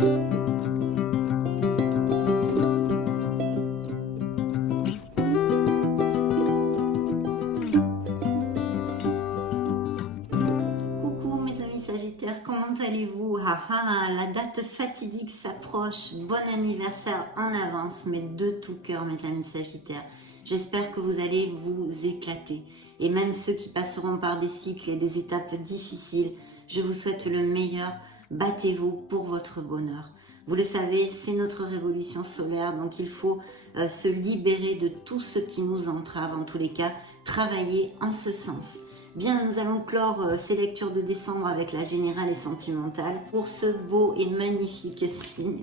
Coucou mes amis Sagittaires, comment allez-vous? Ah ah, la date fatidique s'approche. Bon anniversaire en avance, mais de tout cœur mes amis Sagittaires. J'espère que vous allez vous éclater. Et même ceux qui passeront par des cycles et des étapes difficiles, je vous souhaite le meilleur. Battez-vous pour votre bonheur. Vous le savez, c'est notre révolution solaire, donc il faut se libérer de tout ce qui nous entrave. En tous les cas, travailler en ce sens. Bien, nous allons clore ces lectures de décembre avec la générale et sentimentale pour ce beau et magnifique signe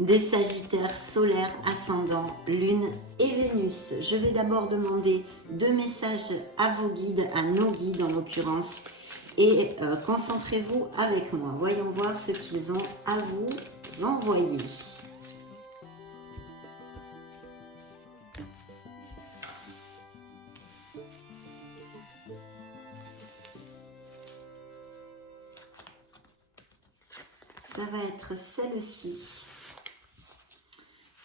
des Sagittaires solaires, ascendant, lune et Vénus. Je vais d'abord demander 2 messages à vos guides, à nos guides en l'occurrence, et concentrez-vous avec moi. Voyons voir ce qu'ils ont à vous envoyer. Ça va être celle-ci.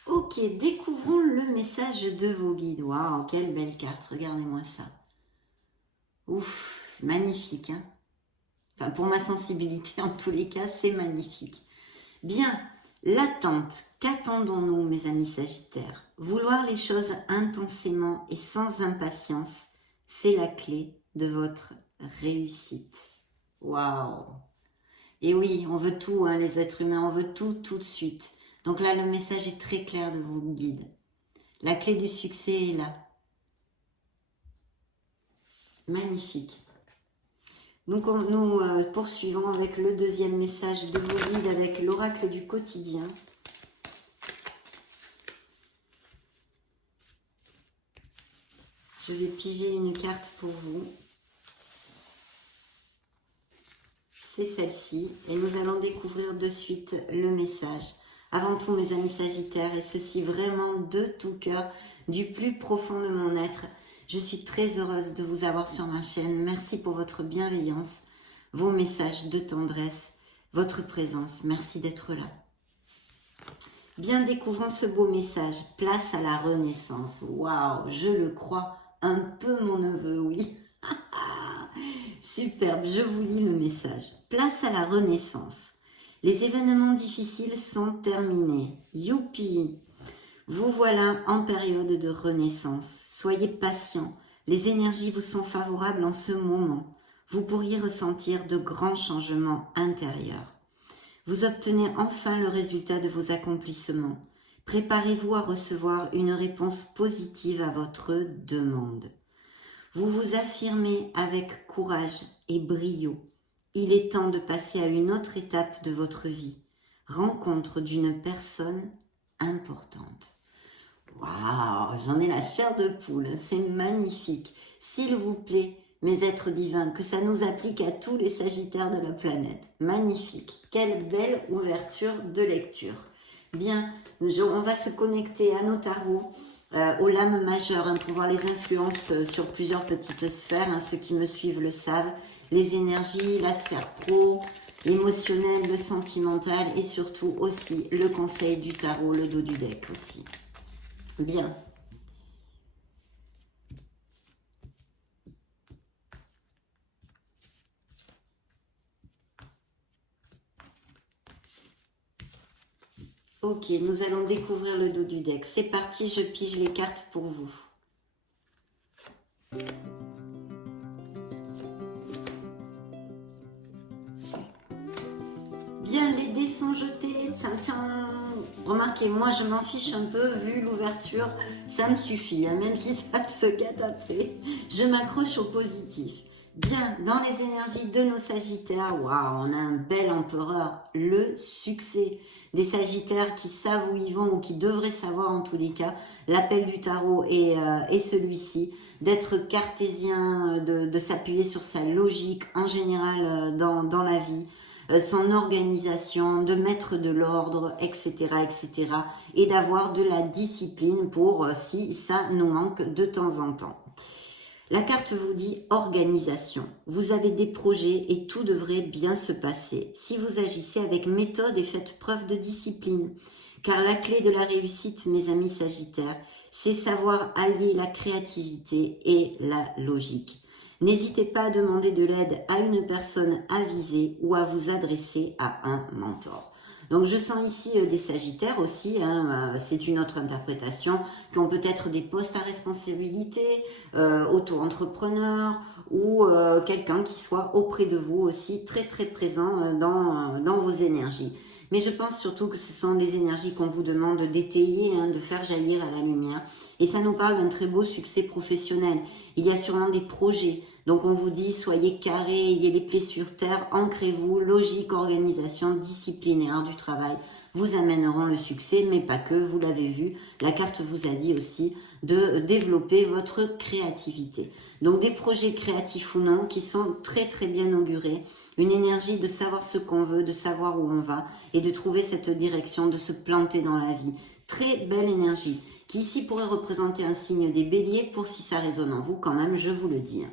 Ok, découvrons le message de vos guides. Waouh, quelle belle carte, regardez-moi ça. Ouf, magnifique, hein? Enfin, pour ma sensibilité, en tous les cas, c'est magnifique. Bien, l'attente. Qu'attendons-nous, mes amis Sagittaires? Vouloir les choses intensément et sans impatience, c'est la clé de votre réussite. Waouh! Et oui, on veut tout, hein, les êtres humains, on veut tout de suite. Donc là, le message est très clair de vos guides. La clé du succès est là. Magnifique. Donc nous poursuivons avec le deuxième message de vos guides avec l'oracle du quotidien. Je vais piger une carte pour vous. C'est celle-ci et nous allons découvrir de suite le message. Avant tout mes amis Sagittaires, et ceci vraiment de tout cœur, du plus profond de mon être, je suis très heureuse de vous avoir sur ma chaîne. Merci pour votre bienveillance, vos messages de tendresse, votre présence. Merci d'être là. Bien, découvrons ce beau message. Place à la renaissance. Waouh, je le crois un peu mon neveu, oui. Superbe, je vous lis le message. Place à la renaissance. Les événements difficiles sont terminés. Youpi! Vous voilà en période de renaissance. Soyez patient. Les énergies vous sont favorables en ce moment. Vous pourriez ressentir de grands changements intérieurs. Vous obtenez enfin le résultat de vos accomplissements. Préparez-vous à recevoir une réponse positive à votre demande. Vous vous affirmez avec courage et brio. Il est temps de passer à une autre étape de votre vie. Rencontre d'une personne importante. Waouh, j'en ai la chair de poule, c'est magnifique. S'il vous plaît, mes êtres divins, que ça nous applique à tous les Sagittaires de la planète. Magnifique, quelle belle ouverture de lecture. Bien, on va se connecter à nos tarots. Aux lames majeures, hein, pour voir les influences sur plusieurs petites sphères, hein, ceux qui me suivent le savent, les énergies, la sphère pro, l'émotionnel, le sentimental et surtout aussi le conseil du tarot, le dos du deck aussi. Bien. Ok, nous allons découvrir le dos du deck. C'est parti, je pige les cartes pour vous. Bien, les dés sont jetés. Tiens, tiens. Remarquez, moi je m'en fiche un peu, vu l'ouverture, ça me suffit, hein, même si ça se gâte après. Je m'accroche au positif. Bien, dans les énergies de nos Sagittaires, waouh, on a un bel empereur, le succès. Des Sagittaires qui savent où ils vont ou qui devraient savoir en tous les cas. L'appel du tarot est celui-ci, d'être cartésien, de s'appuyer sur sa logique en général dans la vie, son organisation, de mettre de l'ordre, etc., etc. et d'avoir de la discipline pour si ça nous manque de temps en temps. La carte vous dit organisation. Vous avez des projets et tout devrait bien se passer si vous agissez avec méthode et faites preuve de discipline. Car la clé de la réussite, mes amis Sagittaires, c'est savoir allier la créativité et la logique. N'hésitez pas à demander de l'aide à une personne avisée ou à vous adresser à un mentor. Donc je sens ici des Sagittaires aussi, c'est une autre interprétation, qui ont peut-être des postes à responsabilité, auto-entrepreneurs ou quelqu'un qui soit auprès de vous aussi très très présent dans vos énergies. Mais je pense surtout que ce sont les énergies qu'on vous demande d'étayer, de faire jaillir à la lumière. Et ça nous parle d'un très beau succès professionnel. Il y a sûrement des projets. Donc on vous dit, soyez carrés, ayez les pieds sur terre, ancrez-vous, logique, organisation, discipline et art du travail vous amèneront le succès, mais pas que, vous l'avez vu. La carte vous a dit aussi de développer votre créativité. Donc des projets créatifs ou non qui sont très très bien augurés. Une énergie de savoir ce qu'on veut, de savoir où on va et de trouver cette direction, de se planter dans la vie. Très belle énergie qui ici pourrait représenter un signe des béliers pour si ça résonne en vous quand même, je vous le dis.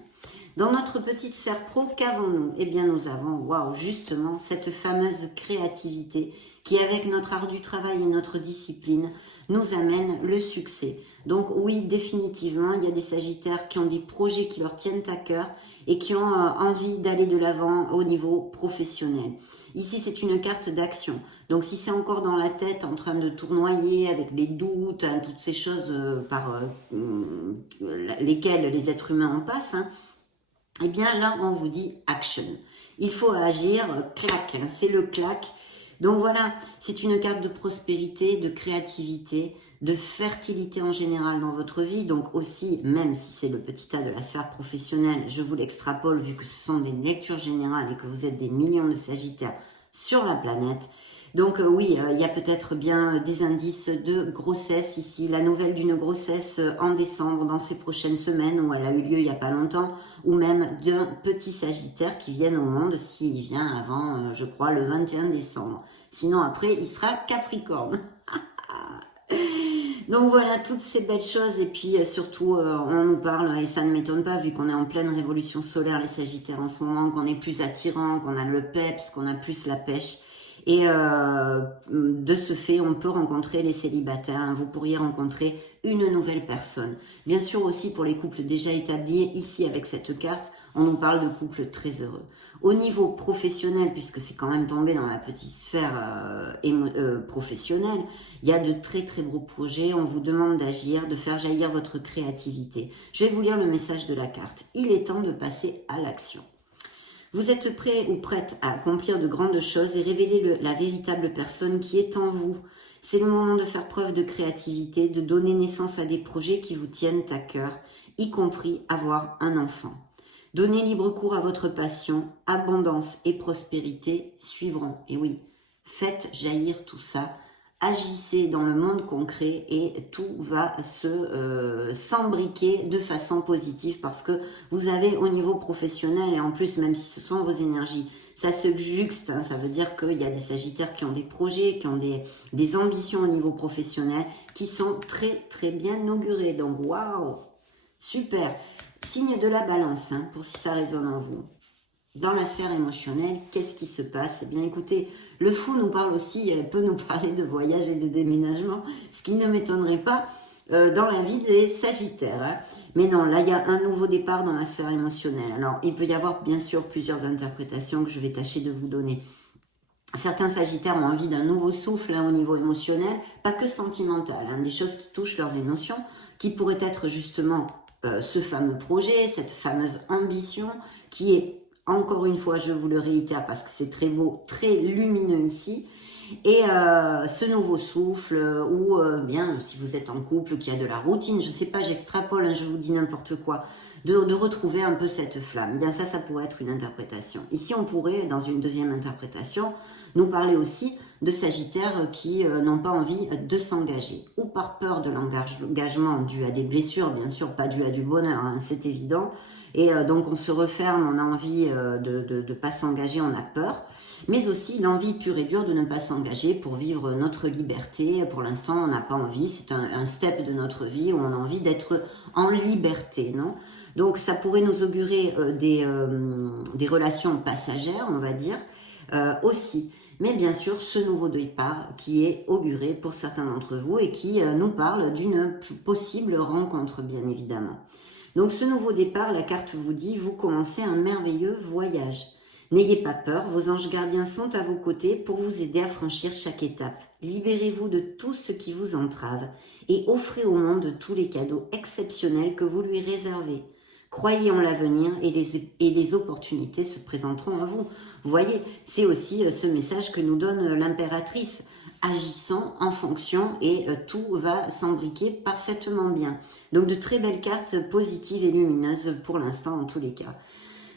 Dans notre petite sphère pro, qu'avons-nous? Eh bien, nous avons, waouh, justement, cette fameuse créativité qui, avec notre art du travail et notre discipline, nous amène le succès. Donc oui, définitivement, il y a des Sagittaires qui ont des projets qui leur tiennent à cœur et qui ont envie d'aller de l'avant au niveau professionnel. Ici, c'est une carte d'action. Donc si c'est encore dans la tête, en train de tournoyer avec les doutes, toutes ces choses par lesquelles les êtres humains en passent, eh bien là, on vous dit action. Il faut agir, clac, c'est le clac. Donc voilà, c'est une carte de prospérité, de créativité, de fertilité en général dans votre vie. Donc aussi, même si c'est le petit A de la sphère professionnelle, je vous l'extrapole vu que ce sont des lectures générales et que vous êtes des millions de Sagittaires sur la planète. Donc oui, il y a peut-être bien des indices de grossesse ici. La nouvelle d'une grossesse en décembre, dans ces prochaines semaines, où elle a eu lieu il n'y a pas longtemps, ou même d'un petit Sagittaire qui vienne au monde s'il vient avant, je crois, le 21 décembre. Sinon, après, il sera Capricorne. Donc voilà, toutes ces belles choses. Et puis surtout, on nous parle, et ça ne m'étonne pas, vu qu'on est en pleine révolution solaire, les Sagittaires en ce moment, qu'on est plus attirant, qu'on a le peps, qu'on a plus la pêche. Et de ce fait, on peut rencontrer les célibataires, vous pourriez rencontrer une nouvelle personne. Bien sûr aussi pour les couples déjà établis, ici avec cette carte, on nous parle de couples très heureux. Au niveau professionnel, puisque c'est quand même tombé dans la petite sphère professionnelle, il y a de très très beaux projets, on vous demande d'agir, de faire jaillir votre créativité. Je vais vous lire le message de la carte. Il est temps de passer à l'action. Vous êtes prêt ou prête à accomplir de grandes choses et révéler la véritable personne qui est en vous. C'est le moment de faire preuve de créativité, de donner naissance à des projets qui vous tiennent à cœur, y compris avoir un enfant. Donnez libre cours à votre passion, abondance et prospérité suivront. Et oui, faites jaillir tout ça. Agissez dans le monde concret et tout va s'embriquer de façon positive parce que vous avez au niveau professionnel et en plus même si ce sont vos énergies, ça se juxte, ça veut dire qu'il y a des Sagittaires qui ont des projets, qui ont des ambitions au niveau professionnel qui sont très très bien augurées. Donc waouh, super. Signe de la balance pour si ça résonne en vous. Dans la sphère émotionnelle, qu'est-ce qui se passe? Eh bien écoutez, le fou nous parle aussi, peut nous parler de voyage et de déménagement, ce qui ne m'étonnerait pas dans la vie des Sagittaires. Mais non, là il y a un nouveau départ dans la sphère émotionnelle. Alors il peut y avoir bien sûr plusieurs interprétations que je vais tâcher de vous donner. Certains Sagittaires ont envie d'un nouveau souffle au niveau émotionnel, pas que sentimental, des choses qui touchent leurs émotions, qui pourraient être justement ce fameux projet, cette fameuse ambition qui est, encore une fois, je vous le réitère parce que c'est très beau, très lumineux ici. Et ce nouveau souffle, ou bien si vous êtes en couple, qui a de la routine, je ne sais pas, j'extrapole, je vous dis n'importe quoi, de retrouver un peu cette flamme. Bien ça pourrait être une interprétation. Ici, on pourrait, dans une deuxième interprétation, nous parler aussi de Sagittaires qui n'ont pas envie de s'engager, ou par peur de l'engagement dû à des blessures, bien sûr, pas dû à du bonheur, c'est évident. Et donc on se referme, on a envie de ne pas s'engager, on a peur. Mais aussi l'envie pure et dure de ne pas s'engager pour vivre notre liberté. Pour l'instant, on n'a pas envie, c'est un step de notre vie où on a envie d'être en liberté, non ? Donc ça pourrait nous augurer des relations passagères, on va dire, aussi. Mais bien sûr, ce nouveau départ qui est auguré pour certains d'entre vous et qui nous parle d'une possible rencontre, bien évidemment. Donc ce nouveau départ, la carte vous dit, vous commencez un merveilleux voyage. N'ayez pas peur, vos anges gardiens sont à vos côtés pour vous aider à franchir chaque étape. Libérez-vous de tout ce qui vous entrave et offrez au monde tous les cadeaux exceptionnels que vous lui réservez. Croyez en l'avenir et les opportunités se présenteront à vous. Vous voyez, c'est aussi ce message que nous donne l'impératrice. Agissons en fonction et tout va s'embriquer parfaitement bien. Donc de très belles cartes positives et lumineuses pour l'instant en tous les cas.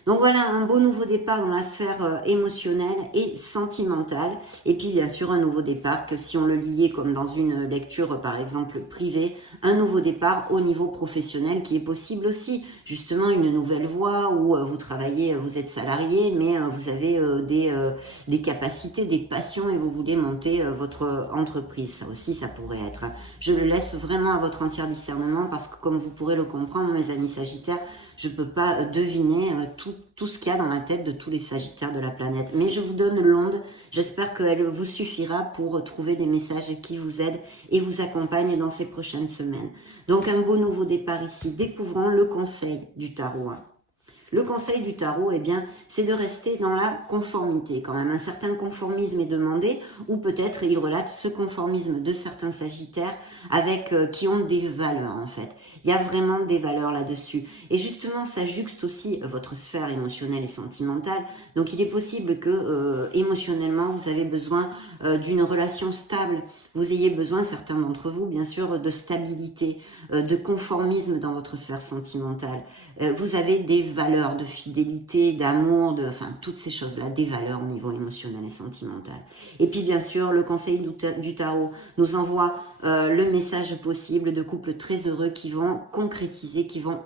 Donc voilà, un beau nouveau départ dans la sphère émotionnelle et sentimentale. Et puis bien sûr, un nouveau départ que si on le liait comme dans une lecture par exemple privée, un nouveau départ au niveau professionnel qui est possible aussi. Justement, une nouvelle voie où vous travaillez, vous êtes salarié, mais vous avez des capacités, des passions et vous voulez monter votre entreprise. Ça aussi, ça pourrait être. Je le laisse vraiment à votre entier discernement parce que comme vous pourrez le comprendre, mes amis sagittaires, je ne peux pas deviner tout ce qu'il y a dans la tête de tous les sagittaires de la planète. Mais je vous donne l'onde. J'espère qu'elle vous suffira pour trouver des messages qui vous aident et vous accompagnent dans ces prochaines semaines. Donc un beau nouveau départ ici. Découvrons le conseil du tarot. Le conseil du tarot, eh bien, c'est de rester dans la conformité. Quand même, un certain conformisme est demandé, ou peut-être il relate ce conformisme de certains sagittaires avec qui ont des valeurs en fait. Il y a vraiment des valeurs là-dessus. Et justement, ça juxte aussi votre sphère émotionnelle et sentimentale. Donc il est possible que émotionnellement, vous avez besoin d'une relation stable. Vous ayez besoin, certains d'entre vous, bien sûr, de stabilité, de conformisme dans votre sphère sentimentale. Vous avez des valeurs de fidélité, d'amour, enfin toutes ces choses-là, des valeurs au niveau émotionnel et sentimental. Et puis bien sûr, le conseil du tarot nous envoie le message possible de couples très heureux qui vont concrétiser, qui vont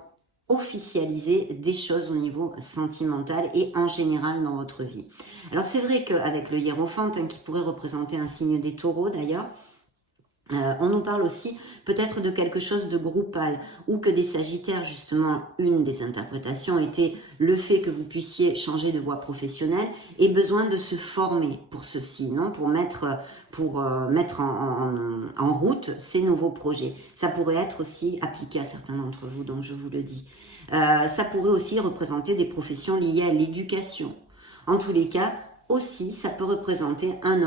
officialiser des choses au niveau sentimental et en général dans votre vie. Alors c'est vrai qu'avec le hiérophante, qui pourrait représenter un signe des taureaux d'ailleurs, on nous parle aussi peut-être de quelque chose de groupal ou que des sagittaires, justement, une des interprétations était le fait que vous puissiez changer de voie professionnelle et besoin de se former pour ceci, non, pour mettre en route ces nouveaux projets. Ça pourrait être aussi appliqué à certains d'entre vous, donc je vous le dis. Ça pourrait aussi représenter des professions liées à l'éducation. En tous les cas, aussi, ça peut représenter un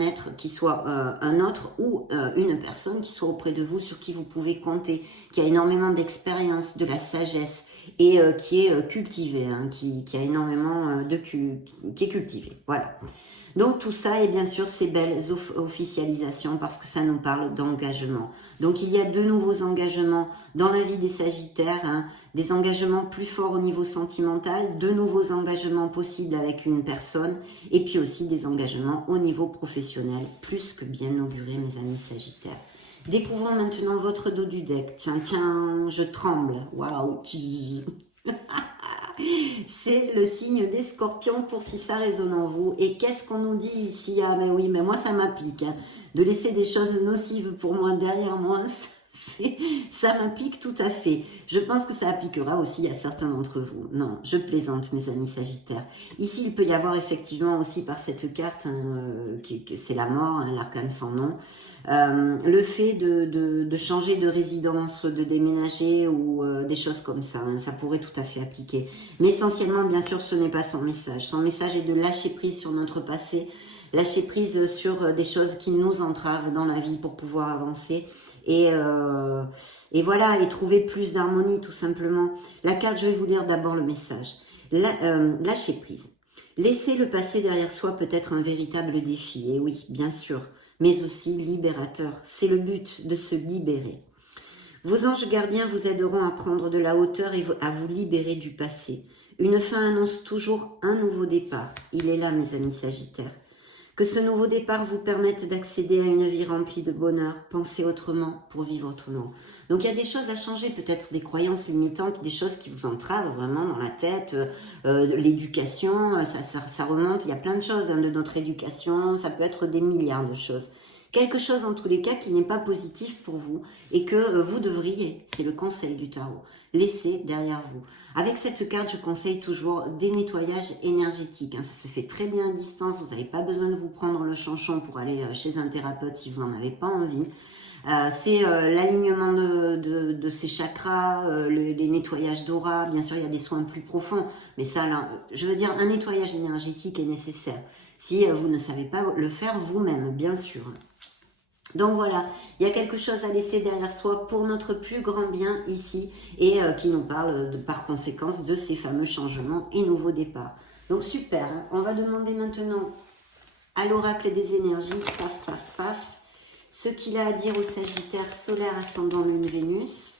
être qui soit un autre ou une personne qui soit auprès de vous, sur qui vous pouvez compter, qui a énormément d'expérience, de la sagesse et qui est cultivé, qui a énormément qui est cultivé. Voilà. Donc tout ça, et bien sûr ces belles officialisations parce que ça nous parle d'engagement. Donc il y a de nouveaux engagements dans la vie des sagittaires, des engagements plus forts au niveau sentimental, de nouveaux engagements possibles avec une personne et puis aussi des engagements au niveau professionnel, plus que bien augurés mes amis sagittaires. Découvrons maintenant votre dos du deck. Tiens, je tremble. Waouh. C'est le signe des scorpions pour si ça résonne en vous. Et qu'est-ce qu'on nous dit ici? Ah mais oui, mais moi ça m'applique. De laisser des choses nocives pour moi derrière moi, ça m'implique tout à fait. Je pense que ça appliquera aussi à certains d'entre vous. Non, je plaisante mes amis sagittaires. Ici, il peut y avoir effectivement aussi par cette carte, c'est la mort, l'arcane sans nom, le fait de changer de résidence, de déménager ou des choses comme ça. Ça pourrait tout à fait appliquer. Mais essentiellement, bien sûr, ce n'est pas son message. Son message est de lâcher prise sur notre passé, lâcher prise sur des choses qui nous entravent dans la vie pour pouvoir avancer. Et voilà, et trouver plus d'harmonie tout simplement. La carte, je vais vous lire d'abord le message. Lâcher prise. Laisser le passé derrière soi peut être un véritable défi, et oui, bien sûr, mais aussi libérateur. C'est le but, de se libérer. Vos anges gardiens vous aideront à prendre de la hauteur et à vous libérer du passé. Une fin annonce toujours un nouveau départ. Il est là, mes amis sagittaires. Que ce nouveau départ vous permette d'accéder à une vie remplie de bonheur, penser autrement pour vivre autrement. Donc il y a des choses à changer, peut-être des croyances limitantes, des choses qui vous entravent vraiment dans la tête, l'éducation, ça remonte, il y a plein de choses de notre éducation, ça peut être des milliards de choses Quelque chose en tous les cas qui n'est pas positif pour vous et que vous devriez, c'est le conseil du tarot, laisser derrière vous. Avec cette carte, je conseille toujours des nettoyages énergétiques. Ça se fait très bien à distance, vous n'avez pas besoin de vous prendre le chanchon pour aller chez un thérapeute si vous n'en avez pas envie. C'est l'alignement de ces chakras, les nettoyages d'aura. Bien sûr, il y a des soins plus profonds, mais ça, là, je veux dire, un nettoyage énergétique est nécessaire. Si vous ne savez pas le faire vous-même, bien sûr. Donc voilà, il y a quelque chose à laisser derrière soi pour notre plus grand bien ici et qui nous parle par conséquence de ces fameux changements et nouveaux départs. Donc super, hein. On va demander maintenant à l'oracle des énergies, paf, paf, paf, ce qu'il a à dire au Sagittaire solaire ascendant Lune Vénus.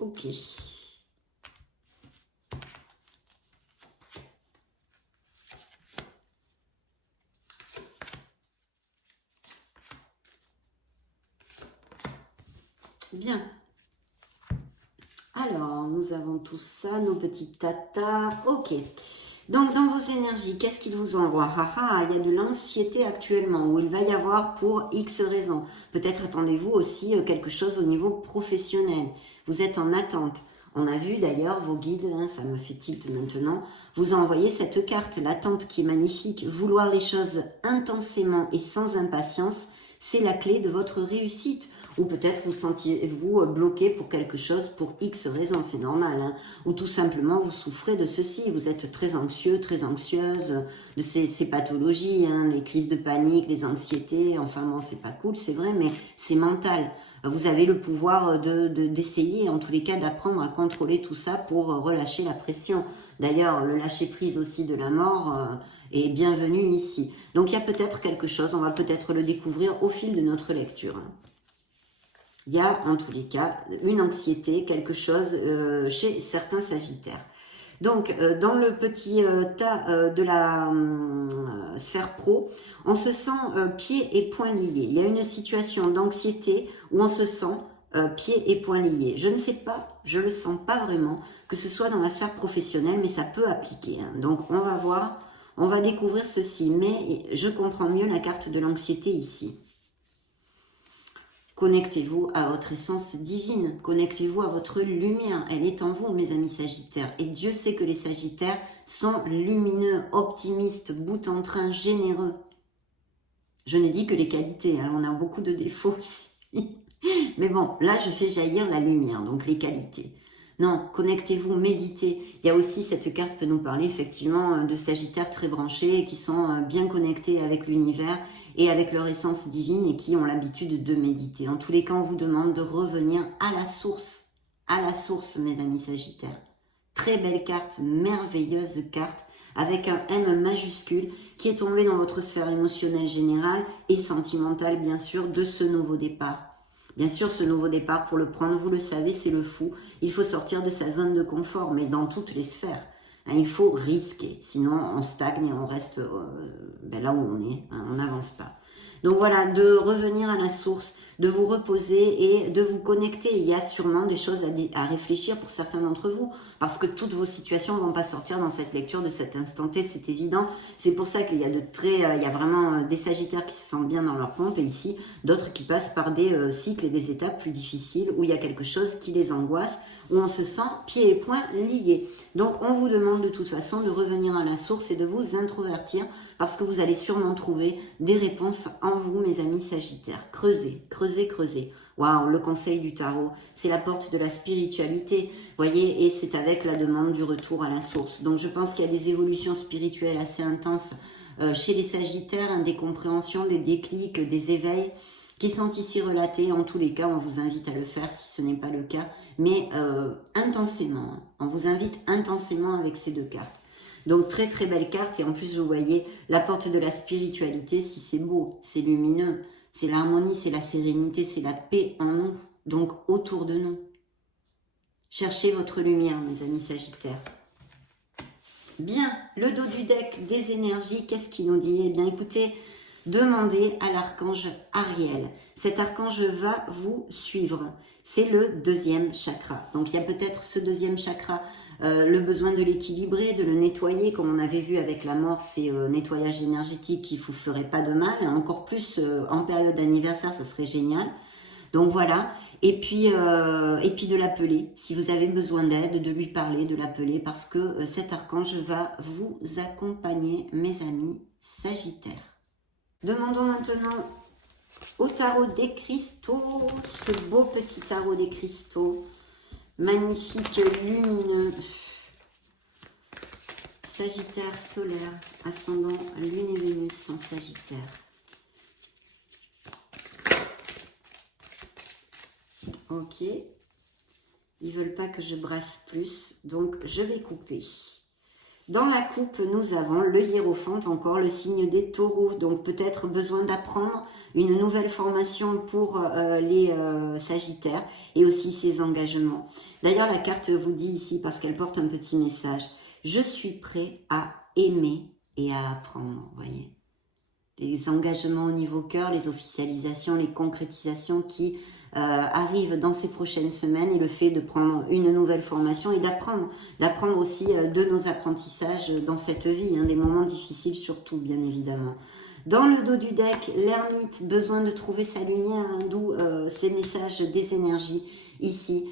Ok. Bien. Alors, nous avons tout ça, nos petites tatas. Ok. Donc, dans vos énergies, qu'est-ce qu'il vous envoie? Il y a de l'anxiété actuellement, où il va y avoir pour X raisons. Peut-être attendez-vous aussi quelque chose au niveau professionnel. Vous êtes en attente. On a vu d'ailleurs vos guides, ça me fait tilt maintenant, vous envoyez cette carte, l'attente qui est magnifique. Vouloir les choses intensément et sans impatience, c'est la clé de votre réussite. Ou peut-être vous sentiez-vous bloqué pour quelque chose pour X raisons, c'est normal. Hein. Ou tout simplement vous souffrez de ceci, vous êtes très anxieux, très anxieuse de ces pathologies, hein, les crises de panique, les anxiétés, enfin bon, c'est pas cool, c'est vrai, mais c'est mental. Vous avez le pouvoir d'essayer, en tous les cas, d'apprendre à contrôler tout ça pour relâcher la pression. D'ailleurs, le lâcher-prise aussi de la mort est bienvenu ici. Donc il y a peut-être quelque chose, on va peut-être le découvrir au fil de notre lecture. Hein. Il y a en tous les cas une anxiété, quelque chose chez certains sagittaires. Donc, dans le petit tas de la sphère pro, on se sent pieds et poings liés. Il y a une situation d'anxiété où on se sent pieds et poings liés. Je ne sais pas, je ne le sens pas vraiment, que ce soit dans la sphère professionnelle, mais ça peut appliquer. Hein. Donc, on va voir, on va découvrir ceci, mais je comprends mieux la carte de l'anxiété ici. Connectez-vous à votre essence divine, connectez-vous à votre lumière, elle est en vous mes amis sagittaires. Et Dieu sait que les sagittaires sont lumineux, optimistes, bout en train, généreux. Je n'ai dit que les qualités, hein, on a beaucoup de défauts aussi. Mais bon, là je fais jaillir la lumière, donc les qualités. Non, connectez-vous, méditez. Il y a aussi, cette carte peut nous parler effectivement de sagittaires très branchés, qui sont bien connectés avec l'univers et avec leur essence divine et qui ont l'habitude de méditer. En tous les cas, on vous demande de revenir à la source, mes amis sagittaires. Très belle carte, merveilleuse carte, avec un M majuscule qui est tombé dans votre sphère émotionnelle générale et sentimentale, bien sûr, de ce nouveau départ. Bien sûr, ce nouveau départ, pour le prendre, vous le savez, c'est le fou. Il faut sortir de sa zone de confort, mais dans toutes les sphères. Il faut risquer, sinon on stagne et on reste là où on est, hein, on n'avance pas. Donc voilà, de revenir à la source, de vous reposer et de vous connecter. Il y a sûrement des choses à réfléchir pour certains d'entre vous, parce que toutes vos situations ne vont pas sortir dans cette lecture de cet instant T, c'est évident. C'est pour ça qu'il y a il y a vraiment des sagittaires qui se sentent bien dans leur pompe, et ici, d'autres qui passent par des cycles et des étapes plus difficiles, où il y a quelque chose qui les angoisse, où on se sent pieds et poings liés. Donc on vous demande de toute façon de revenir à la source et de vous introvertir, parce que vous allez sûrement trouver des réponses en vous, mes amis sagittaires. Creusez, creusez, creusez. Waouh, le conseil du tarot, c'est la porte de la spiritualité, voyez, et c'est avec la demande du retour à la source. Donc je pense qu'il y a des évolutions spirituelles assez intenses chez les sagittaires, hein, des compréhensions, des déclics, des éveils qui sont ici relatés. En tous les cas, on vous invite à le faire si ce n'est pas le cas, mais intensément. On vous invite intensément avec ces deux cartes. Donc très très belle carte, et en plus vous voyez la porte de la spiritualité, si c'est beau, c'est lumineux, c'est l'harmonie, c'est la sérénité, c'est la paix en nous, donc autour de nous. Cherchez votre lumière, mes amis sagittaires. Bien, le dos du deck des énergies, qu'est-ce qu'il nous dit? Eh bien écoutez, demandez à l'archange Ariel. Cet archange va vous suivre. C'est le deuxième chakra. Donc il y a peut-être ce deuxième chakra le besoin de l'équilibrer, de le nettoyer, comme on avait vu avec la mort, c'est nettoyage énergétique qui ne vous ferait pas de mal, et encore plus en période d'anniversaire, ça serait génial. Donc voilà, et puis de l'appeler, si vous avez besoin d'aide, de lui parler, de l'appeler, parce que cet archange va vous accompagner, mes amis Sagittaires. Demandons maintenant au tarot des cristaux, ce beau petit tarot des cristaux, magnifique, lumineux. Sagittaire solaire, ascendant Lune et Vénus en Sagittaire. Ok. Ils veulent pas que je brasse plus, donc je vais couper. Dans la coupe, nous avons le hiérophant, encore le signe des taureaux. Donc peut-être besoin d'apprendre une nouvelle formation pour les Sagittaires et aussi ses engagements. D'ailleurs, la carte vous dit ici, parce qu'elle porte un petit message, je suis prêt à aimer et à apprendre, vous voyez. Les engagements au niveau cœur, les officialisations, les concrétisations qui arrivent dans ces prochaines semaines et le fait de prendre une nouvelle formation et d'apprendre aussi de nos apprentissages dans cette vie, hein, des moments difficiles surtout, bien évidemment. Dans le dos du deck, l'ermite, besoin de trouver sa lumière, hein, d'où ces messages des énergies ici.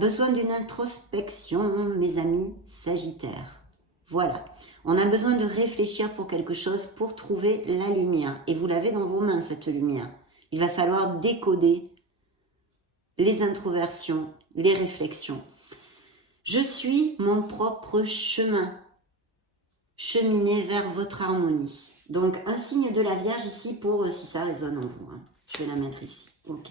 Besoin d'une introspection, mes amis Sagittaires. Voilà, on a besoin de réfléchir pour quelque chose pour trouver la lumière. Et vous l'avez dans vos mains, cette lumière. Il va falloir décoder les introversions, les réflexions. Je suis mon propre chemin, cheminer vers votre harmonie. Donc, un signe de la Vierge ici pour si ça résonne en vous. Hein. Je vais la mettre ici. Ok.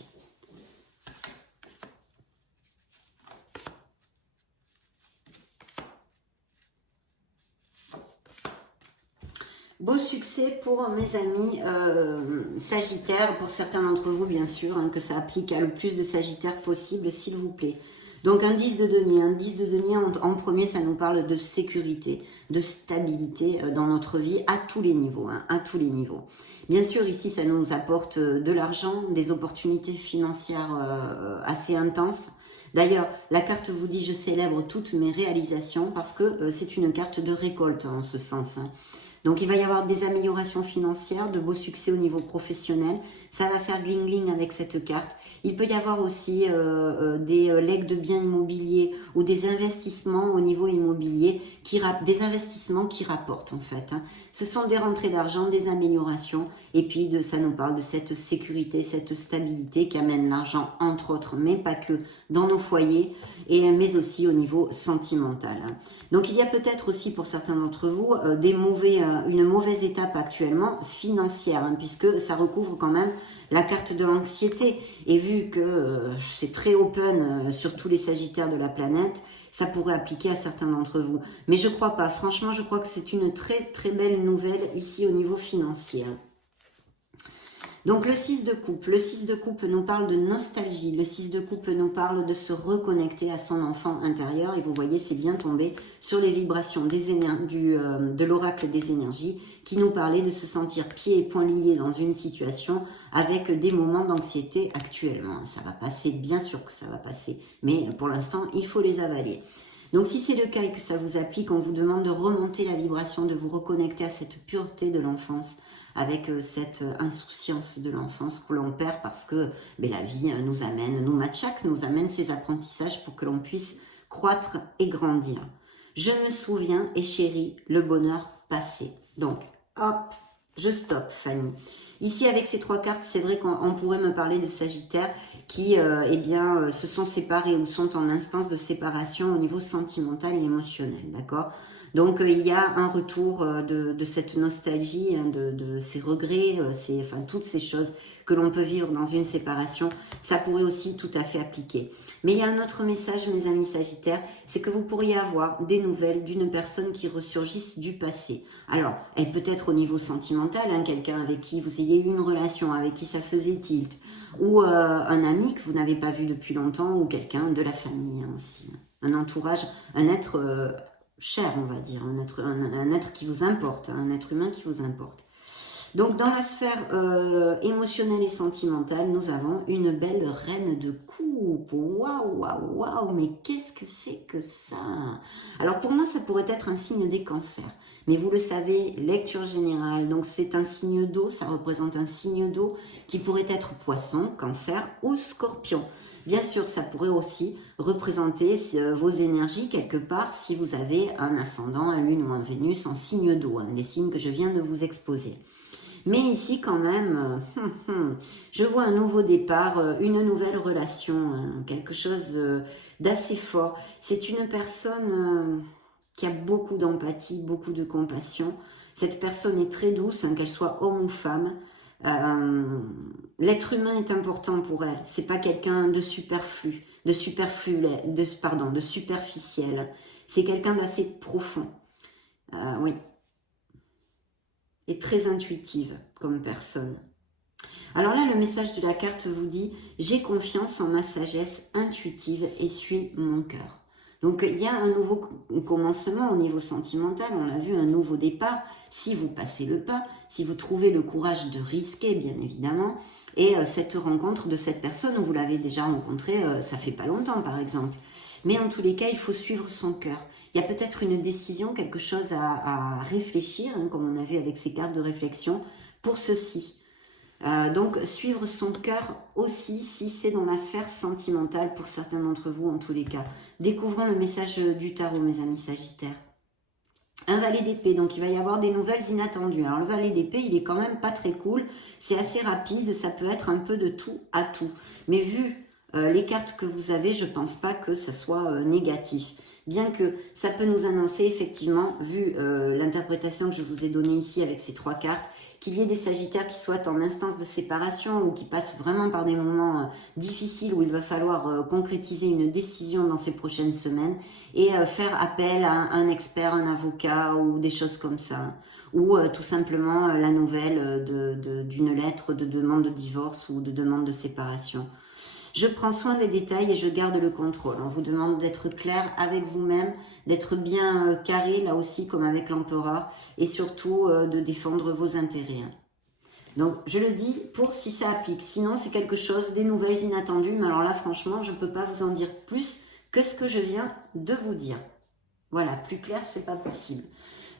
Beau succès pour mes amis Sagittaires, pour certains d'entre vous bien sûr, hein, que ça applique à le plus de Sagittaires possible, s'il vous plaît. Donc un 10 de denier, en premier, ça nous parle de sécurité, de stabilité dans notre vie à tous les niveaux, hein, à tous les niveaux. Bien sûr, ici, ça nous apporte de l'argent, des opportunités financières assez intenses. D'ailleurs, la carte vous dit « Je célèbre toutes mes réalisations » parce que c'est une carte de récolte en ce sens, hein. Donc, il va y avoir des améliorations financières, de beaux succès au niveau professionnel. Ça va faire gling-gling avec cette carte. Il peut y avoir aussi des legs de biens immobiliers ou des investissements au niveau immobilier, des investissements qui rapportent en fait, hein. Ce sont des rentrées d'argent, des améliorations. Et puis, ça nous parle de cette sécurité, cette stabilité qui amène l'argent, entre autres, mais pas que, dans nos foyers, mais aussi au niveau sentimental. Donc, il y a peut-être aussi pour certains d'entre vous une mauvaise étape actuellement financière, hein, puisque ça recouvre quand même la carte de l'anxiété. Et vu que c'est très open sur tous les Sagittaires de la planète, ça pourrait appliquer à certains d'entre vous. Mais je crois pas. Franchement, je crois que c'est une très très belle nouvelle ici au niveau financier. Donc le 6 de coupe. Le 6 de coupe nous parle de nostalgie. Le 6 de coupe nous parle de se reconnecter à son enfant intérieur. Et vous voyez, c'est bien tombé sur les vibrations de l'oracle des énergies qui nous parlait de se sentir pieds et poings liés dans une situation avec des moments d'anxiété actuellement. Ça va passer, bien sûr que ça va passer. Mais pour l'instant, il faut les avaler. Donc si c'est le cas et que ça vous applique, on vous demande de remonter la vibration, de vous reconnecter à cette pureté de l'enfance, avec cette insouciance de l'enfance que l'on perd parce que la vie nous amène ces apprentissages pour que l'on puisse croître et grandir. Je me souviens et chéris le bonheur passé. Donc, hop, je stoppe Fanny. Ici, avec ces trois cartes, c'est vrai qu'on pourrait me parler de Sagittaire qui, se sont séparés ou sont en instance de séparation au niveau sentimental et émotionnel, d'accord ? Donc, il y a un retour de cette nostalgie, hein, de ces regrets, toutes ces choses que l'on peut vivre dans une séparation. Ça pourrait aussi tout à fait appliquer. Mais il y a un autre message, mes amis Sagittaires, c'est que vous pourriez avoir des nouvelles d'une personne qui ressurgisse du passé. Alors, elle peut être au niveau sentimental, hein, quelqu'un avec qui vous ayez eu une relation, avec qui ça faisait tilt, ou un ami que vous n'avez pas vu depuis longtemps, ou quelqu'un de la famille hein, aussi. Un entourage, un être cher, on va dire, un être qui vous importe, un être humain qui vous importe. Donc, dans la sphère émotionnelle et sentimentale, nous avons une belle reine de coupe. Waouh, waouh, waouh, mais qu'est-ce que c'est que ça? Alors, pour moi, ça pourrait être un signe des cancers. Mais vous le savez, lecture générale, donc c'est un signe d'eau, ça représente un signe d'eau qui pourrait être poisson, cancer ou scorpion. Bien sûr, ça pourrait aussi représenter vos énergies quelque part si vous avez un ascendant, un lune ou un Vénus en signe d'eau, hein, les signes que je viens de vous exposer. Mais ici, quand même, je vois un nouveau départ, une nouvelle relation, hein, quelque chose d'assez fort. C'est une personne qui a beaucoup d'empathie, beaucoup de compassion. Cette personne est très douce, hein, qu'elle soit homme ou femme. L'être humain est important pour elle. C'est pas quelqu'un de superflu, de superficiel. C'est quelqu'un d'assez profond. Oui. Et très intuitive comme personne. Alors là, le message de la carte vous dit « J'ai confiance en ma sagesse intuitive et suis mon cœur ». Donc, il y a un nouveau commencement au niveau sentimental, on l'a vu, un nouveau départ, si vous passez le pas, si vous trouvez le courage de risquer, bien évidemment, et cette rencontre de cette personne, vous l'avez déjà rencontrée, ça fait pas longtemps, par exemple. Mais en tous les cas, il faut suivre son cœur. Il y a peut-être une décision, quelque chose à réfléchir, hein, comme on a vu avec ces cartes de réflexion, pour ceci. Donc, suivre son cœur aussi, si c'est dans la sphère sentimentale, pour certains d'entre vous, en tous les cas. Découvrons le message du tarot, mes amis sagittaires. Un valet d'épée, donc il va y avoir des nouvelles inattendues. Alors, le valet d'épée, il est quand même pas très cool. C'est assez rapide, ça peut être un peu de tout à tout. Mais vu les cartes que vous avez, je pense pas que ça soit négatif. Bien que ça peut nous annoncer effectivement, vu l'interprétation que je vous ai donnée ici avec ces 3 cartes, qu'il y ait des sagittaires qui soient en instance de séparation ou qui passent vraiment par des moments difficiles où il va falloir concrétiser une décision dans ces prochaines semaines et faire appel à un expert, un avocat ou des choses comme ça. Ou tout simplement la nouvelle d'une lettre de demande de divorce ou de demande de séparation. Je prends soin des détails et je garde le contrôle. On vous demande d'être clair avec vous-même, d'être bien carré, là aussi, comme avec l'empereur, et surtout de défendre vos intérêts. Donc, je le dis pour si ça applique. Sinon, c'est quelque chose, des nouvelles inattendues, mais alors là, franchement, je ne peux pas vous en dire plus que ce que je viens de vous dire. Voilà, plus clair, c'est pas possible.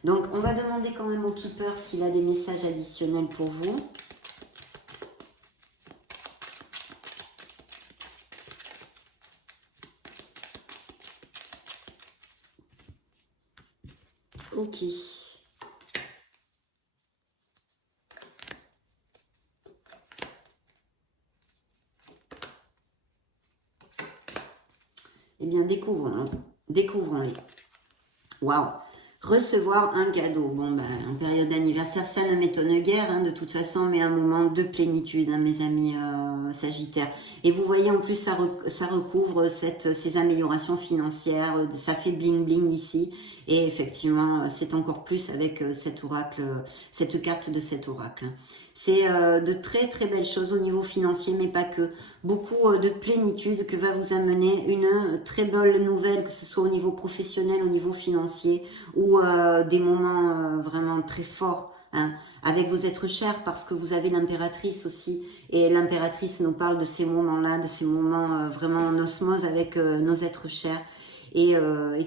Donc, on va demander quand même au keeper s'il a des messages additionnels pour vous. Ok. Eh bien, découvrons-les. Waouh! Recevoir un cadeau. Bon, ben, en période d'anniversaire, ça ne m'étonne guère, hein, de toute façon, mais un moment de plénitude, hein, mes amis sagittaires. Et vous voyez, en plus, ça recouvre ces améliorations financières, ça fait bling-bling ici. Et effectivement, c'est encore plus avec cet oracle, cette carte de cet oracle. C'est de très très belles choses au niveau financier, mais pas que. Beaucoup de plénitude que va vous amener une très belle nouvelle, que ce soit au niveau professionnel, au niveau financier, ou des moments vraiment très forts, hein, avec vos êtres chers, parce que vous avez l'impératrice aussi, et l'impératrice nous parle de ces moments-là, de ces moments vraiment en osmose avec nos êtres chers, et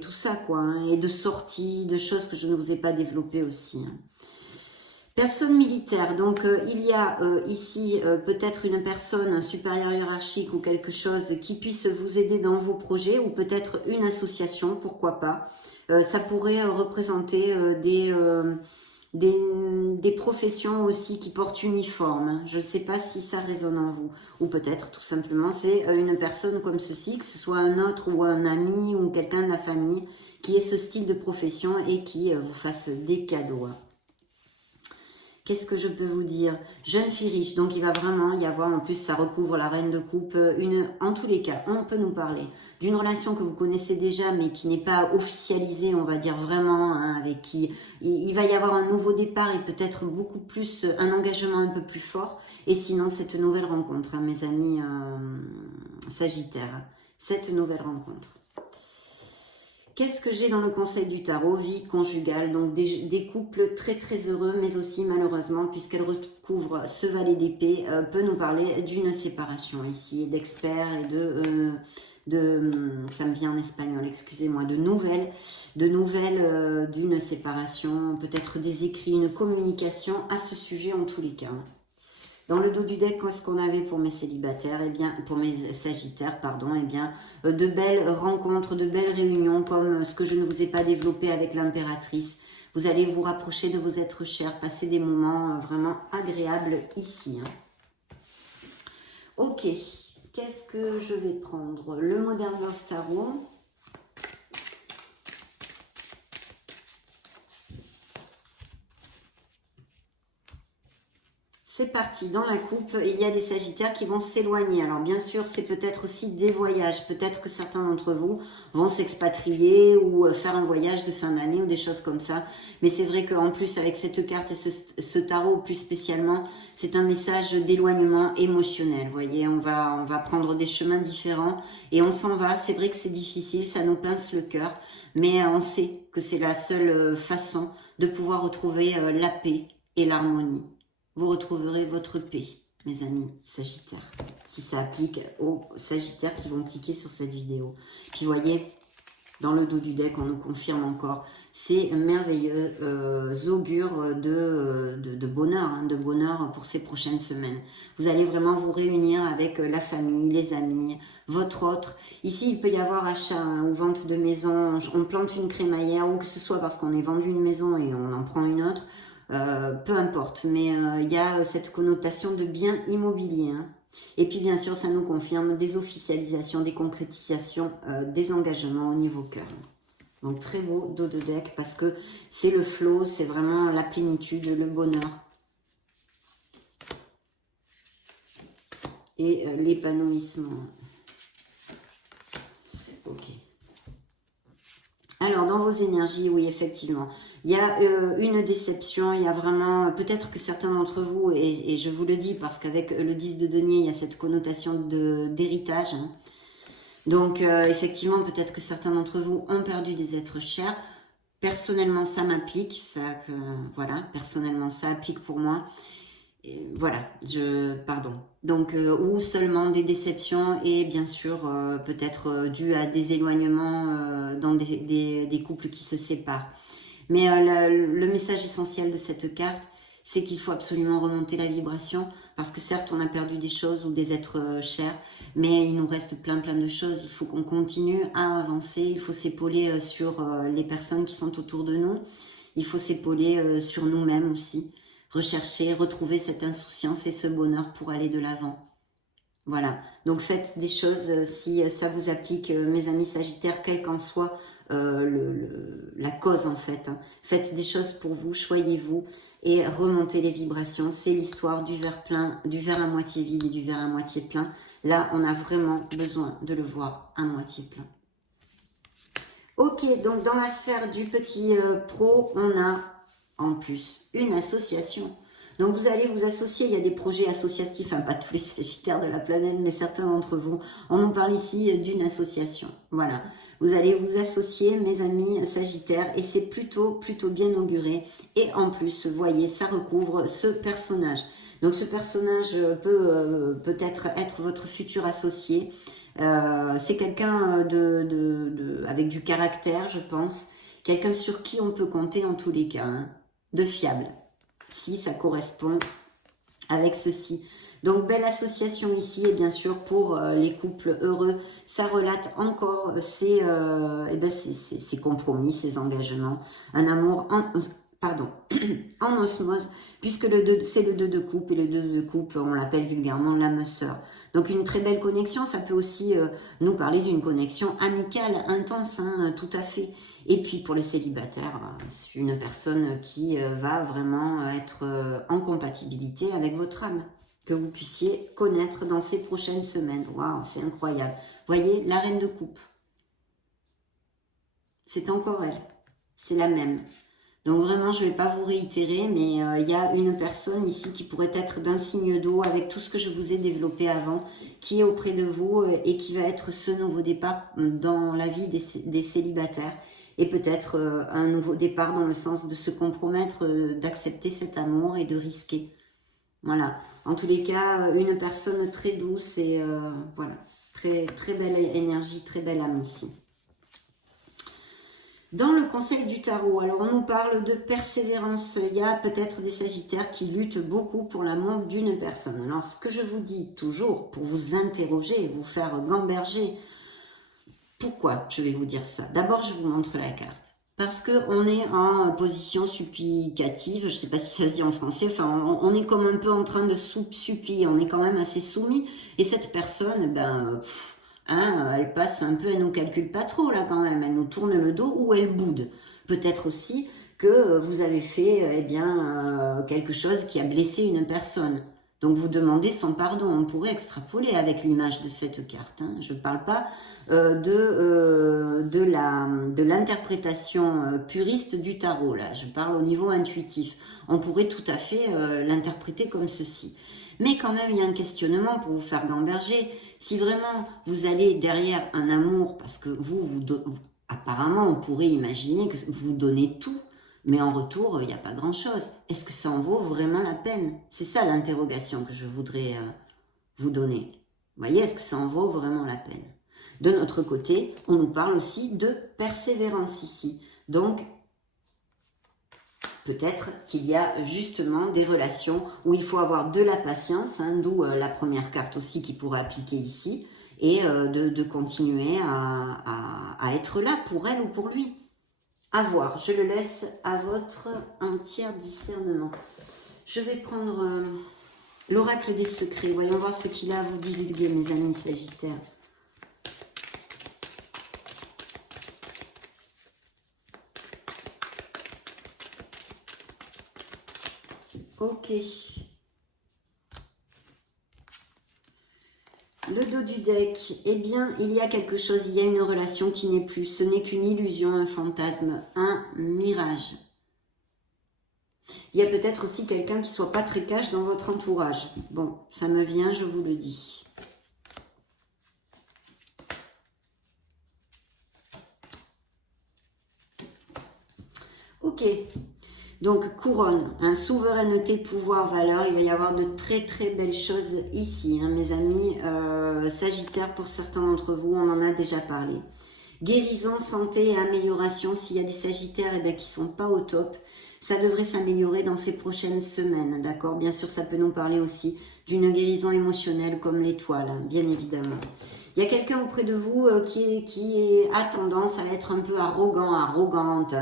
tout ça, quoi, hein, et de sorties, de choses que je ne vous ai pas développées aussi, hein. Personne militaire, donc il y a ici peut-être une personne, un supérieur hiérarchique ou quelque chose qui puisse vous aider dans vos projets, ou peut-être une association, pourquoi pas. Ça pourrait représenter des professions aussi qui portent uniforme. Je ne sais pas si ça résonne en vous. Ou peut-être tout simplement c'est une personne comme ceci, que ce soit un autre ou un ami ou quelqu'un de la famille qui ait ce style de profession et qui vous fasse des cadeaux. Qu'est-ce que je peux vous dire? Jeune fille riche, donc il va vraiment y avoir, en plus ça recouvre la reine de coupe, en tous les cas, on peut nous parler d'une relation que vous connaissez déjà, mais qui n'est pas officialisée, on va dire vraiment, hein, avec qui il va y avoir un nouveau départ et peut-être beaucoup plus, un engagement un peu plus fort. Et sinon, cette nouvelle rencontre, hein, mes amis sagittaires, cette nouvelle rencontre. Qu'est-ce que j'ai dans le conseil du tarot? Vie conjugale, donc des couples très très heureux, mais aussi malheureusement, puisqu'elle recouvre ce valet d'épée, peut nous parler d'une séparation ici, d'experts et ça me vient en espagnol, excusez-moi, de nouvelles d'une séparation, peut-être des écrits, une communication à ce sujet en tous les cas. Dans le dos du deck, qu'est-ce qu'on avait pour mes célibataires? Eh bien, pour mes sagittaires, pardon, eh bien, de belles rencontres, de belles réunions, comme ce que je ne vous ai pas développé avec l'impératrice. Vous allez vous rapprocher de vos êtres chers, passer des moments vraiment agréables ici. Ok, qu'est-ce que je vais prendre? Le Modern Love Tarot. C'est parti, dans la coupe, il y a des sagittaires qui vont s'éloigner. Alors bien sûr, c'est peut-être aussi des voyages. Peut-être que certains d'entre vous vont s'expatrier ou faire un voyage de fin d'année ou des choses comme ça. Mais c'est vrai qu'en plus, avec cette carte et ce tarot plus spécialement, c'est un message d'éloignement émotionnel. Vous voyez, on va prendre des chemins différents et on s'en va. C'est vrai que c'est difficile, ça nous pince le cœur. Mais on sait que c'est la seule façon de pouvoir retrouver la paix et l'harmonie. Vous retrouverez votre paix, mes amis sagittaires, si ça applique aux sagittaires qui vont cliquer sur cette vidéo. Puis voyez, dans le dos du deck, on nous confirme encore ces merveilleux augures de bonheur, de bonheur pour ces prochaines semaines. Vous allez vraiment vous réunir avec la famille, les amis, votre autre. Ici, il peut y avoir achat ou vente de maison, on plante une crémaillère ou que ce soit parce qu'on est vendu une maison et on en prend une autre. Peu importe, mais il y a cette connotation de bien immobilier. Hein. Et puis bien sûr, ça nous confirme des officialisations, des concrétisations, des engagements au niveau cœur. Donc très beau dos de deck parce que c'est le flow, c'est vraiment la plénitude, le bonheur. Et l'épanouissement. Ok. Alors, dans vos énergies, oui, effectivement, il y a une déception, il y a vraiment, peut-être que certains d'entre vous, et je vous le dis parce qu'avec le 10 de denier, il y a cette connotation d'héritage. Hein. Donc, effectivement, peut-être que certains d'entre vous ont perdu des êtres chers. Personnellement, ça m'applique, voilà, personnellement, ça applique pour moi. Et voilà, pardon. Donc, ou seulement des déceptions et bien sûr, peut-être dû à des éloignements dans des couples qui se séparent. Mais le message essentiel de cette carte, c'est qu'il faut absolument remonter la vibration parce que certes, on a perdu des choses ou des êtres chers, mais il nous reste plein de choses. Il faut qu'on continue à avancer, il faut s'épauler sur les personnes qui sont autour de nous, il faut s'épauler sur nous-mêmes aussi. Rechercher, retrouver cette insouciance et ce bonheur pour aller de l'avant. Voilà, donc faites des choses si ça vous applique, mes amis sagittaires, quelle qu'en soit la cause en fait. Hein. Faites des choses pour vous, choyez-vous et remontez les vibrations. C'est l'histoire du verre plein, du verre à moitié vide et du verre à moitié plein. Là, on a vraiment besoin de le voir à moitié plein. Ok, donc dans la sphère du petit pro, on a en plus une association. Donc vous allez vous associer, il y a des projets associatifs, enfin pas tous les sagittaires de la planète, mais certains d'entre vous. On nous parle ici d'une association. Voilà, vous allez vous associer, mes amis sagittaires, et c'est plutôt bien auguré. Et en plus, vous voyez, ça recouvre ce personnage. Donc ce personnage peut peut-être être votre futur associé. C'est quelqu'un avec du caractère, je pense. Quelqu'un sur qui on peut compter en tous les cas. Hein. De fiable, si ça correspond avec ceci. Donc, belle association ici, et bien sûr, pour les couples heureux, ça relate encore ces compromis, ces engagements, un amour en osmose, puisque c'est le 2 de coupe, et le 2 de coupe, on l'appelle vulgairement l'âme sœur. Donc, une très belle connexion, ça peut aussi nous parler d'une connexion amicale, intense, hein, tout à fait. Et puis, pour les célibataires, c'est une personne qui va vraiment être en compatibilité avec votre âme, que vous puissiez connaître dans ces prochaines semaines. Waouh, c'est incroyable. Vous voyez, la reine de coupe, c'est encore elle, c'est la même. Donc vraiment, je ne vais pas vous réitérer, mais il y a une personne ici qui pourrait être d'un signe d'eau avec tout ce que je vous ai développé avant, qui est auprès de vous et qui va être ce nouveau départ dans la vie des célibataires. Et peut-être un nouveau départ dans le sens de se compromettre, d'accepter cet amour et de risquer. Voilà. En tous les cas, une personne très douce et voilà. Très, très belle énergie, très belle âme ici. Dans le conseil du tarot, alors on nous parle de persévérance. Il y a peut-être des sagittaires qui luttent beaucoup pour l'amour d'une personne. Alors ce que je vous dis toujours, pour vous interroger, vous faire gamberger, pourquoi je vais vous dire ça? D'abord, je vous montre la carte. Parce qu'on est en position supplicative, je ne sais pas si ça se dit en français, enfin on est comme un peu en train de supplier, on est quand même assez soumis. Et cette personne, ben... elle passe un peu, elle nous calcule pas trop là quand même, elle nous tourne le dos ou elle boude. Peut-être aussi que vous avez fait quelque chose qui a blessé une personne. Donc vous demandez son pardon. On pourrait extrapoler avec l'image de cette carte. Je ne parle pas de l'interprétation puriste du tarot là. Je parle au niveau intuitif. On pourrait tout à fait l'interpréter comme ceci. Mais quand même, il y a un questionnement pour vous faire gamberger. Si vraiment vous allez derrière un amour, parce que apparemment, on pourrait imaginer que vous donnez tout, mais en retour, il n'y a pas grand-chose. Est-ce que ça en vaut vraiment la peine? C'est ça l'interrogation que je voudrais vous donner. Vous voyez, est-ce que ça en vaut vraiment la peine? De notre côté, on nous parle aussi de persévérance ici. Donc, peut-être qu'il y a justement des relations où il faut avoir de la patience, d'où la première carte aussi qui pourrait appliquer ici, et de continuer à être là pour elle ou pour lui. À voir, je le laisse à votre entier discernement. Je vais prendre l'oracle des secrets. Voyons voir ce qu'il a à vous divulguer, mes amis sagittaires. Ok. Le dos du deck, eh bien, il y a quelque chose, il y a une relation qui n'est plus. Ce n'est qu'une illusion, un fantasme, un mirage. Il y a peut-être aussi quelqu'un qui ne soit pas très cash dans votre entourage. Bon, ça me vient, je vous le dis. Ok. Donc, couronne, souveraineté, pouvoir, valeur. Il va y avoir de très très belles choses ici, mes amis. Sagittaire, pour certains d'entre vous, on en a déjà parlé. Guérison, santé et amélioration. S'il y a des sagittaires qui ne sont pas au top, ça devrait s'améliorer dans ces prochaines semaines, d'accord? Bien sûr, ça peut nous parler aussi d'une guérison émotionnelle comme l'étoile, bien évidemment. Il y a quelqu'un auprès de vous qui a tendance à être un peu arrogant, arrogante,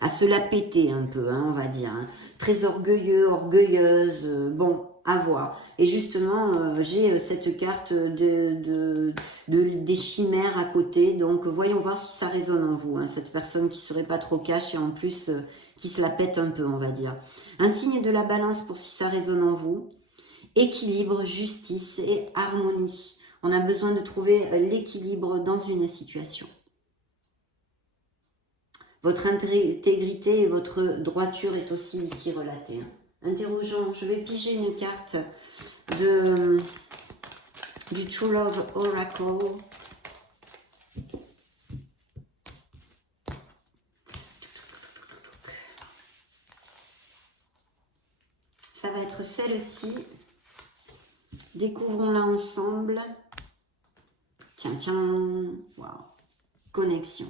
à se la péter un peu, on va dire. Très orgueilleux, orgueilleuse, bon, à voir. Et justement, j'ai cette carte des chimères à côté, donc voyons voir si ça résonne en vous, cette personne qui serait pas trop cash et en plus qui se la pète un peu, on va dire. Un signe de la balance pour si ça résonne en vous. Équilibre, justice et harmonie. On a besoin de trouver l'équilibre dans une situation. Votre intégrité et votre droiture est aussi ici relatée. Interrogeons, je vais piger une carte du True Love Oracle. Ça va être celle-ci. Découvrons-la ensemble. Tiens, waouh, connexion.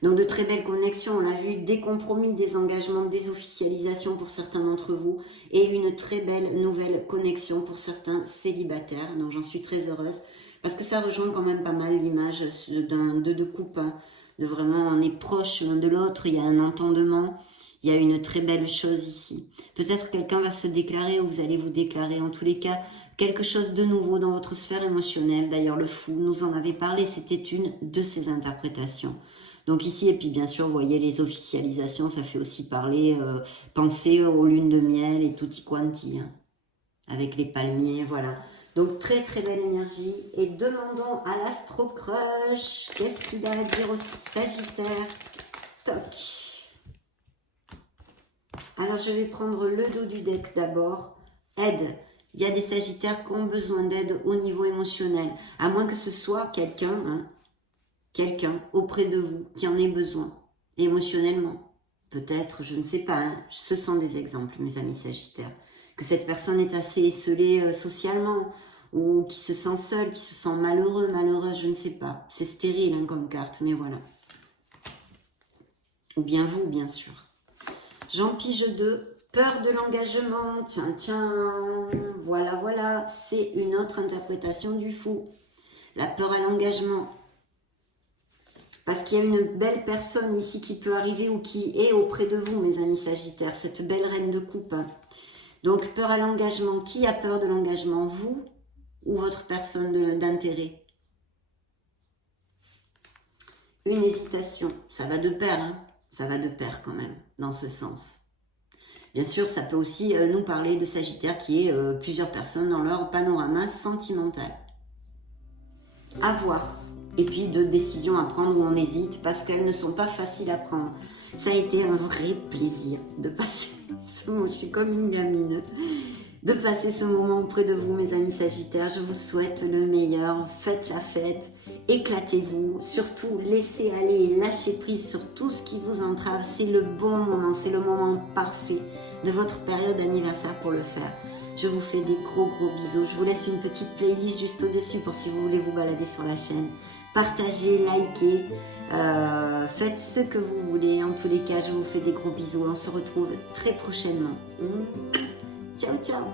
Donc de très belles connexions, on l'a vu, des compromis, des engagements, des officialisations pour certains d'entre vous et une très belle nouvelle connexion pour certains célibataires. Donc j'en suis très heureuse parce que ça rejoint quand même pas mal l'image de deux couples, de vraiment on est proche l'un de l'autre, il y a un entendement, il y a une très belle chose ici. Peut-être quelqu'un va se déclarer ou vous allez vous déclarer, en tous les cas, quelque chose de nouveau dans votre sphère émotionnelle. D'ailleurs, le fou nous en avait parlé, c'était une de ses interprétations. Donc ici, et puis bien sûr, vous voyez les officialisations, ça fait aussi parler, penser aux lunes de miel et tutti quanti, avec les palmiers, voilà. Donc très très belle énergie. Et demandons à l'Astro Crush, qu'est-ce qu'il a à dire au Sagittaire? Toc. Alors, je vais prendre le dos du deck d'abord. Aide. Il y a des Sagittaires qui ont besoin d'aide au niveau émotionnel. À moins que ce soit quelqu'un, hein, quelqu'un auprès de vous qui en ait besoin émotionnellement. Peut-être, je ne sais pas. Hein, ce sont des exemples, mes amis Sagittaires. Que cette personne est assez esselée socialement ou qui se sent seule, qui se sent malheureux, malheureuse, je ne sais pas. C'est stérile hein, comme carte, mais voilà. Ou bien vous, bien sûr. J'en pige deux. Peur de l'engagement. Tiens, tiens. Voilà, voilà. C'est une autre interprétation du fou. La peur à l'engagement. Parce qu'il y a une belle personne ici qui peut arriver ou qui est auprès de vous, mes amis Sagittaires. Cette belle reine de coupe. Donc, peur à l'engagement. Qui a peur de l'engagement? Vous ou votre personne d'intérêt? Une hésitation. Ça va de pair, hein? Ça va de pair quand même, dans ce sens. Bien sûr, ça peut aussi nous parler de Sagittaire qui est plusieurs personnes dans leur panorama sentimental. À voir. Et puis de décisions à prendre où on hésite parce qu'elles ne sont pas faciles à prendre. Ça a été un vrai plaisir de passer ce moment. Je suis comme une gamine. De passer ce moment auprès de vous, mes amis Sagittaires. Je vous souhaite le meilleur. Faites la fête. Éclatez-vous. Surtout, laissez aller et lâchez prise sur tout ce qui vous entrave. C'est le bon moment. C'est le moment parfait de votre période d'anniversaire pour le faire. Je vous fais des gros bisous. Je vous laisse une petite playlist juste au-dessus pour si vous voulez vous balader sur la chaîne. Partagez, likez, faites ce que vous voulez. En tous les cas, je vous fais des gros bisous. On se retrouve très prochainement. Ciao, ciao.